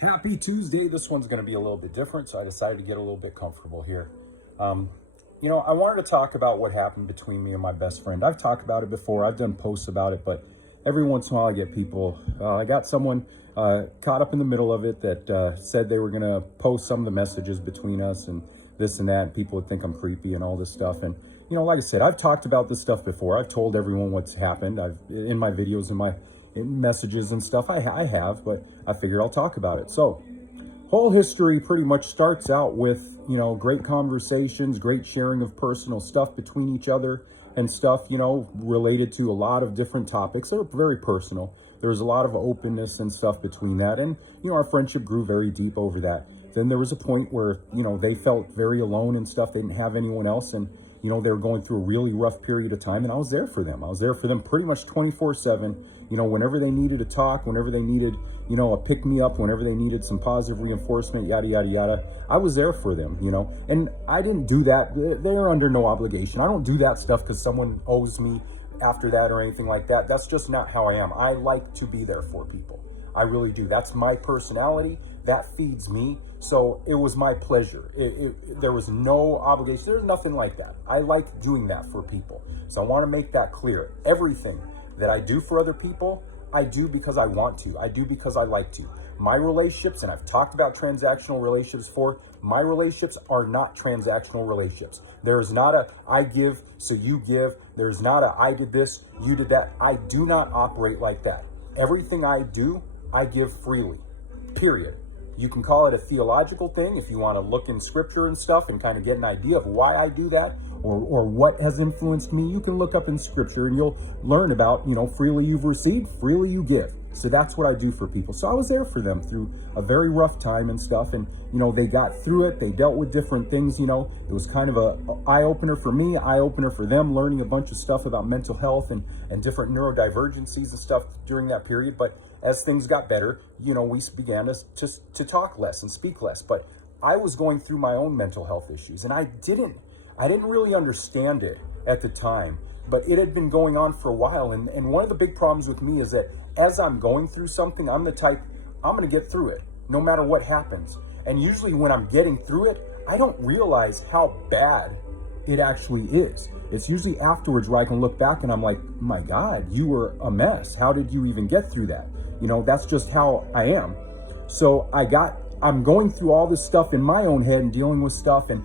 Happy Tuesday. This one's going to be a little bit different, so I decided to get a little bit comfortable here. Um, I wanted to talk about what happened between me and my best friend. I've talked about it before. I've done posts about it, but every once in a while I get people. I got someone caught up in the middle of it that said they were going to post some of the messages between us and this and that. And people would think I'm creepy and all this stuff. And, like I said, I've talked about this stuff before. I've told everyone what's happened. In my videos and in messages and stuff, I have, but I figured I'll talk about it. So, whole history pretty much starts out with, great conversations, great sharing of personal stuff between each other and stuff, related to a lot of different topics that are very personal. There was a lot of openness and stuff between that. And, our friendship grew very deep over that. Then there was a point where, they felt very alone and stuff. They didn't have anyone else. And, they were going through a really rough period of time. And I was there for them. I was there for them pretty much 24/7. Whenever they needed to talk, whenever they needed, a pick me up, whenever they needed some positive reinforcement, yada, yada, yada, I was there for them, and I didn't do that. They're under no obligation. I don't do that stuff because someone owes me after that or anything like that. That's just not how I am. I like to be there for people. I really do. That's my personality. That feeds me. So it was my pleasure. There was no obligation. There's nothing like that. I like doing that for people. So I want to make that clear. Everything that I do for other people, I do because I want to. I do because I like to. My relationships, and I've talked about transactional relationships before, my relationships are not transactional relationships. There's not a I give, so you give. There's not a I did this, you did that. I do not operate like that. Everything I do, I give freely, period. You can call it a theological thing if you want to look in scripture and stuff and kind of get an idea of why I do that or what has influenced me. You can look up in scripture and you'll learn about, freely you've received, freely you give. So that's what I do for people. So I was there for them through a very rough time and stuff. And, they got through it. They dealt with different things. It was kind of a eye-opener for me, eye-opener for them, learning a bunch of stuff about mental health and different neurodivergencies and stuff during that period. But as things got better, we began to talk less and speak less. But I was going through my own mental health issues, and I didn't really understand it at the time, but it had been going on for a while. And one of the big problems with me is that as I'm going through something, I'm the type, I'm going to get through it no matter what happens. And usually when I'm getting through it, I don't realize how bad it actually is. It's usually afterwards where I can look back and I'm like, my God, you were a mess. How did you even get through that? That's just how I am. So I'm going through all this stuff in my own head and dealing with stuff. And,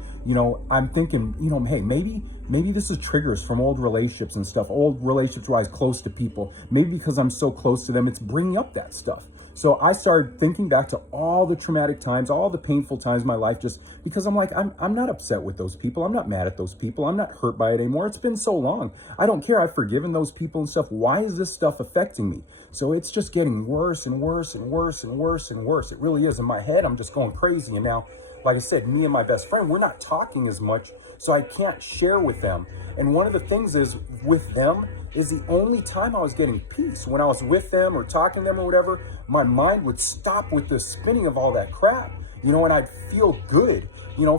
I'm thinking, hey, maybe this is triggers from old relationships and stuff, old relationships where I was close to people. Maybe because I'm so close to them, it's bringing up that stuff. So I started thinking back to all the traumatic times, all the painful times in my life, just because I'm like, I'm not upset with those people. I'm not mad at those people. I'm not hurt by it anymore. It's been so long. I don't care. I've forgiven those people and stuff. Why is this stuff affecting me? So it's just getting worse and worse and worse and worse and worse. It really is. In my head, I'm just going crazy. And now, like I said, me and my best friend, we're not talking as much, so I can't share with them. And one of the things is with them is the only time I was getting peace. When I was with them or talking to them or whatever, my mind would stop with the spinning of all that crap, and I'd feel good,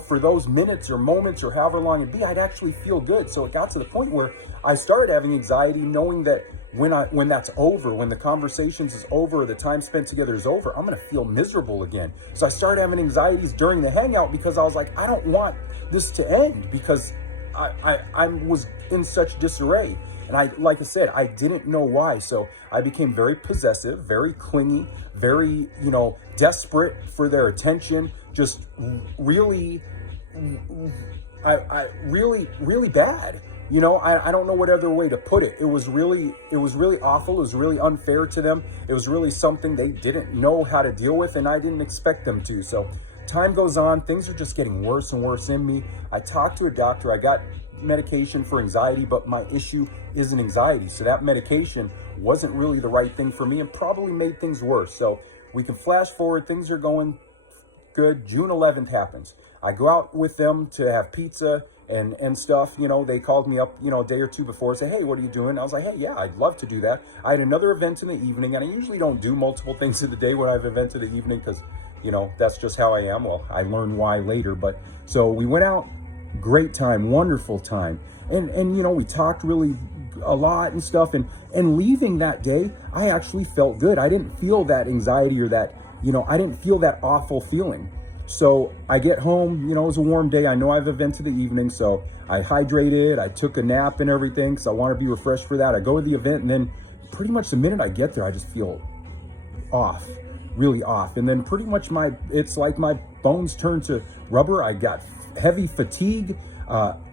for those minutes or moments or however long it'd be, I'd actually feel good. So it got to the point where I started having anxiety knowing that when that's over, when the conversations is over, the time spent together is over, I'm going to feel miserable again. So I started having anxieties during the hangout because I was like, I don't want this to end because I was in such disarray. And like I said, I didn't know why. So I became very possessive, very clingy, very, desperate for their attention, just really, really bad. I don't know what other way to put it. It was really awful. It was really unfair to them. It was really something they didn't know how to deal with, and I didn't expect them to. So time goes on, things are just getting worse and worse in me. I talked to a doctor. I got medication for anxiety, but my issue isn't anxiety. So that medication wasn't really the right thing for me and probably made things worse. So we can flash forward. Things are going good. June 11th happens. I go out with them to have pizza and stuff. They called me up, a day or two before and said, hey, what are you doing? I was like, hey, yeah, I'd love to do that. I had another event in the evening, and I usually don't do multiple things in the day when I have an event in the evening because, that's just how I am. Well, I learned why later. But so we went out, great time, wonderful time. And we talked really a lot and stuff. And leaving that day, I actually felt good. I didn't feel that anxiety or that, I didn't feel that awful feeling. So I get home, it was a warm day. I know I have an event in the evening, so I hydrated, I took a nap and everything because I want to be refreshed for that. I go to the event, and then pretty much the minute I get there, I just feel off, really off. And then pretty much it's like my bones turn to rubber. I got heavy fatigue,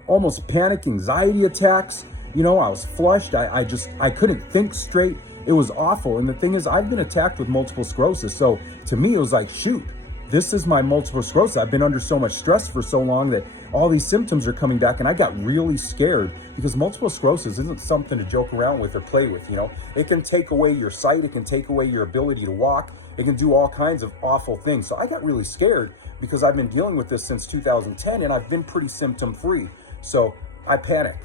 almost panic, anxiety attacks. I was flushed. I couldn't think straight. It was awful. And the thing is, I've been attacked with multiple sclerosis. So to me, it was like, shoot, this is my multiple sclerosis. I've been under so much stress for so long that all these symptoms are coming back. And I got really scared because multiple sclerosis isn't something to joke around with or play with. It can take away your sight. It can take away your ability to walk. It can do all kinds of awful things. So I got really scared because I've been dealing with this since 2010 and I've been pretty symptom free. So I panic.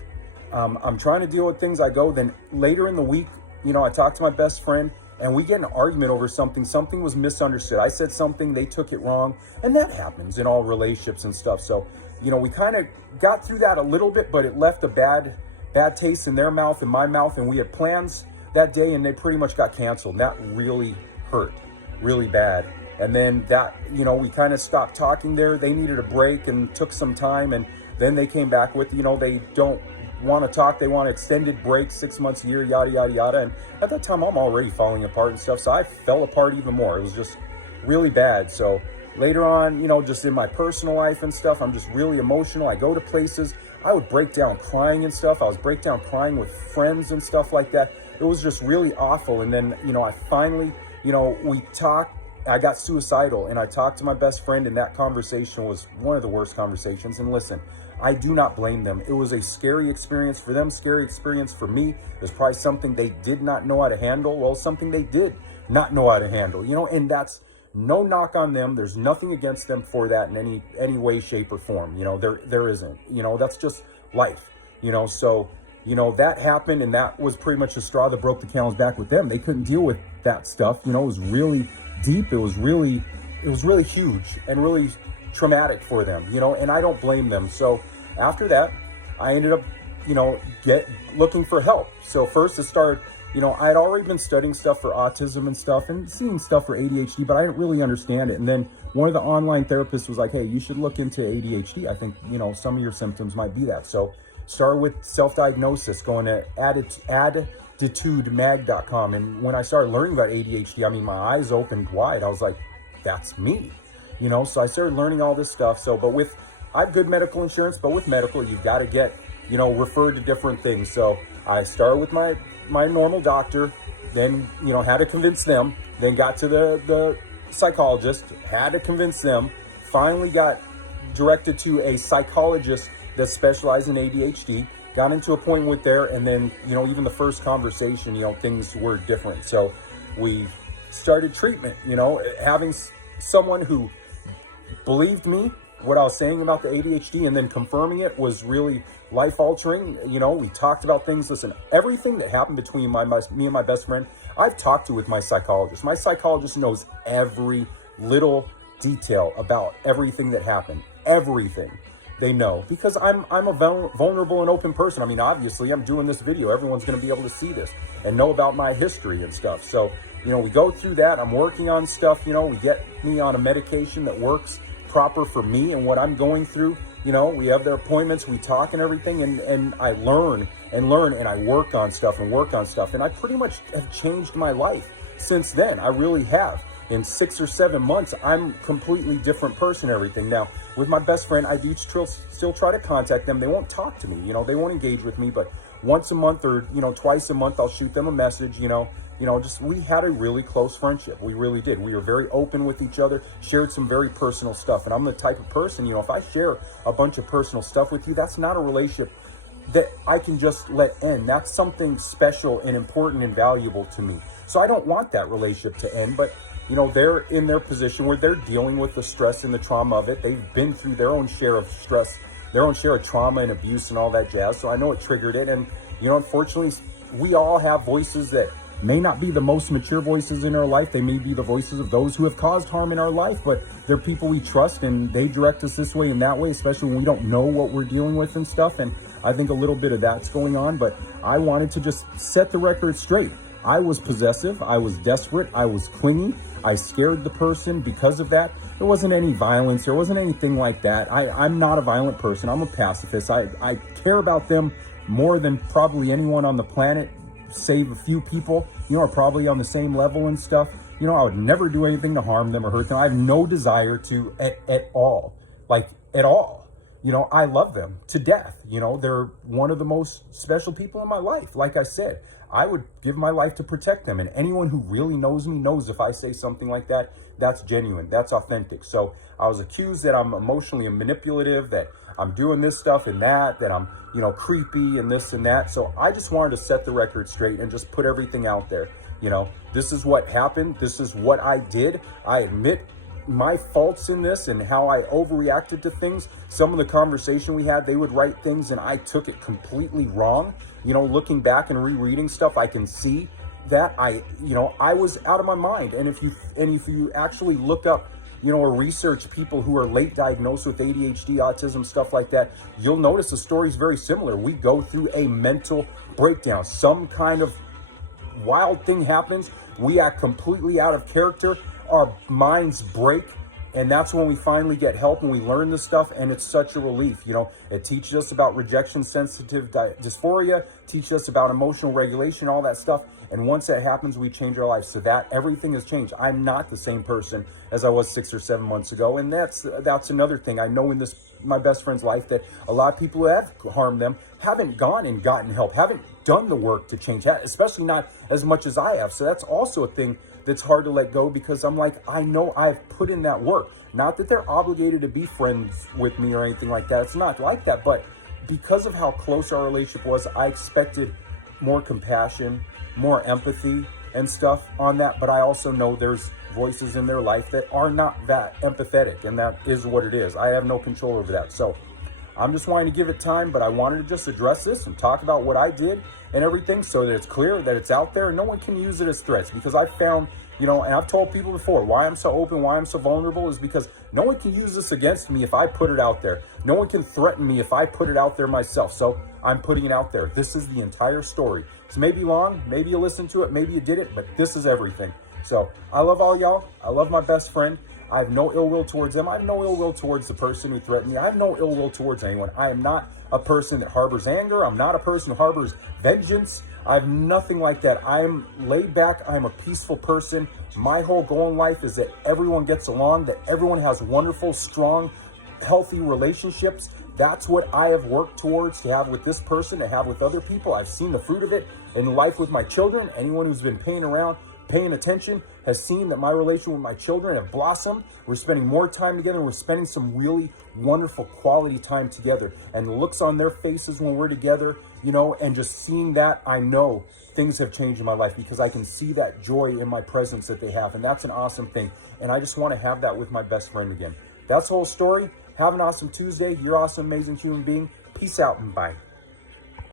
I'm trying to deal with things. I go, then later in the week, I talked to my best friend and we get in an argument over something. Something was misunderstood. I said something, they took it wrong. And that happens in all relationships and stuff. So, we kind of got through that a little bit, but it left a bad taste in their mouth and my mouth. And we had plans that day and they pretty much got canceled. And that really hurt, really bad. And then that, we kind of stopped talking there. They needed a break and took some time. And then they came back with, they don't want to talk. They want extended breaks, 6 months, a year, yada, yada, yada. And at that time, I'm already falling apart and stuff. So I fell apart even more. It was just really bad. So later on, just in my personal life and stuff, I'm just really emotional. I go to places. I would break down crying and stuff. I was break down crying with friends and stuff like that. It was just really awful. And then, I finally, we talked. I got suicidal and I talked to my best friend, and that conversation was one of the worst conversations. And listen, I do not blame them. It was a scary experience for them, scary experience for me. It was probably something they did not know how to handle. Well, something they did not know how to handle, and that's no knock on them. There's nothing against them for that in any way, shape, or form. There isn't. That's just life. So that happened, and that was pretty much the straw that broke the camel's back with them. They couldn't deal with that stuff. It was really deep. It was really huge and really traumatic for them, and I don't blame them. So after that, I ended up, looking for help. So first it started, I had already been studying stuff for autism and stuff and seeing stuff for ADHD, but I didn't really understand it. And then one of the online therapists was like, hey, you should look into ADHD. I think, some of your symptoms might be that. So started with self-diagnosis, going to attitudemag.com. And when I started learning about ADHD, my eyes opened wide. I was like, that's me. So I started learning all this stuff. So, I have good medical insurance, but with medical, you've got to get, referred to different things. So I started with my normal doctor, then, had to convince them, then got to the psychologist, had to convince them, finally got directed to a psychologist that specialized in ADHD, got into a point with there. And then, even the first conversation, things were different. So we started treatment, having someone who believed me, what I was saying about the ADHD, and then confirming it was really life-altering. We talked about things. Listen, everything that happened between me and my best friend, I've talked to with my psychologist. My psychologist knows every little detail about everything that happened. Everything they know, because I'm a vulnerable and open person. Obviously, I'm doing this video. Everyone's going to be able to see this and know about my history and stuff. So, we go through that. I'm working on stuff. We get me on a medication that works proper for me and what I'm going through. We have their appointments, we talk and everything, and I learn and I work on stuff. And I pretty much have changed my life since then. I really have. In 6 or 7 months, I'm a completely different person, everything. Now, with my best friend, I do still try to contact them. They won't talk to me, they won't engage with me, but once a month or, twice a month, I'll shoot them a message, we had a really close friendship. We really did. We were very open with each other, shared some very personal stuff. And I'm the type of person, if I share a bunch of personal stuff with you, that's not a relationship that I can just let end. That's something special and important and valuable to me. So I don't want that relationship to end, but they're in their position where they're dealing with the stress and the trauma of it. They've been through their own share of stress, their own share of trauma and abuse and all that jazz. So I know it triggered it. And, unfortunately, we all have voices that may not be the most mature voices in our life. They may be the voices of those who have caused harm in our life, but they're people we trust and they direct us this way and that way, especially when we don't know what we're dealing with and stuff. And I think a little bit of that's going on, but I wanted to just set the record straight. I was possessive, I was desperate, I was clingy, I scared the person because of that. There wasn't any violence, there wasn't anything like that. I'm not a violent person, I'm a pacifist. I care about them more than probably anyone on the planet, save a few people, are probably on the same level and stuff. I would never do anything to harm them or hurt them. I have no desire to at all, like at all. I love them to death. They're one of the most special people in my life. Like I said, I would give my life to protect them. And anyone who really knows me knows if I say something like that, that's genuine, that's authentic. So I was accused that I'm emotionally manipulative, that I'm doing this stuff and that I'm, creepy and this and that. So I just wanted to set the record straight and just put everything out there. This is what happened. This is what I did. I admit my faults in this and how I overreacted to things. Some of the conversation we had, they would write things and I took it completely wrong. Looking back and rereading stuff, I can see that I was out of my mind. And if you actually look up, or research people who are late diagnosed with ADHD, autism, stuff like that, you'll notice the story is very similar. We go through a mental breakdown. Some kind of wild thing happens. We act completely out of character. Our minds break. And that's when we finally get help and we learn this stuff, and it's such a relief. It teaches us about rejection sensitive dysphoria, teaches us about emotional regulation, all that stuff. And once that happens, we change our lives. So that everything has changed. I'm not the same person as I was 6 or 7 months ago. And that's another thing. I know in my best friend's life that a lot of people who have harmed them haven't gone and gotten help, haven't done the work to change that, especially not as much as I have. So that's also a thing that's hard to let go, because I'm like, I know I've put in that work. Not that they're obligated to be friends with me or anything like that. It's not like that. But because of how close our relationship was, I expected more compassion, more empathy and stuff on that. But I also know there's voices in their life that are not that empathetic, and that is what it is. I have no control over that. So I'm just wanting to give it time, but I wanted to just address this and talk about what I did and everything so that it's clear, that it's out there, and no one can use it as threats. Because I've found, and I've told people before, why I'm so open, why I'm so vulnerable is because no one can use this against me if I put it out there. No one can threaten me if I put it out there myself. So I'm putting it out there. This is the entire story. It's maybe long, maybe you listen to it, maybe you didn't, but this is everything. So I love all y'all. I love my best friend. I have no ill will towards them. I have no ill will towards the person who threatened me. I have no ill will towards anyone. I am not a person that harbors anger. I'm not a person who harbors vengeance. I have nothing like that. I'm laid back. I'm a peaceful person. My whole goal in life is that everyone gets along, that everyone has wonderful, strong, healthy relationships. That's what I have worked towards to have with this person, to have with other people. I've seen the fruit of it in life with my children. Anyone who's been paying attention has seen that my relation with my children have blossomed. We're spending more time together, and we're spending some really wonderful quality time together. And the looks on their faces when we're together, and just seeing that, I know things have changed in my life because I can see that joy in my presence that they have. And that's an awesome thing. And I just want to have that with my best friend again. That's the whole story. Have an awesome Tuesday. You're awesome, amazing human being. Peace out and bye.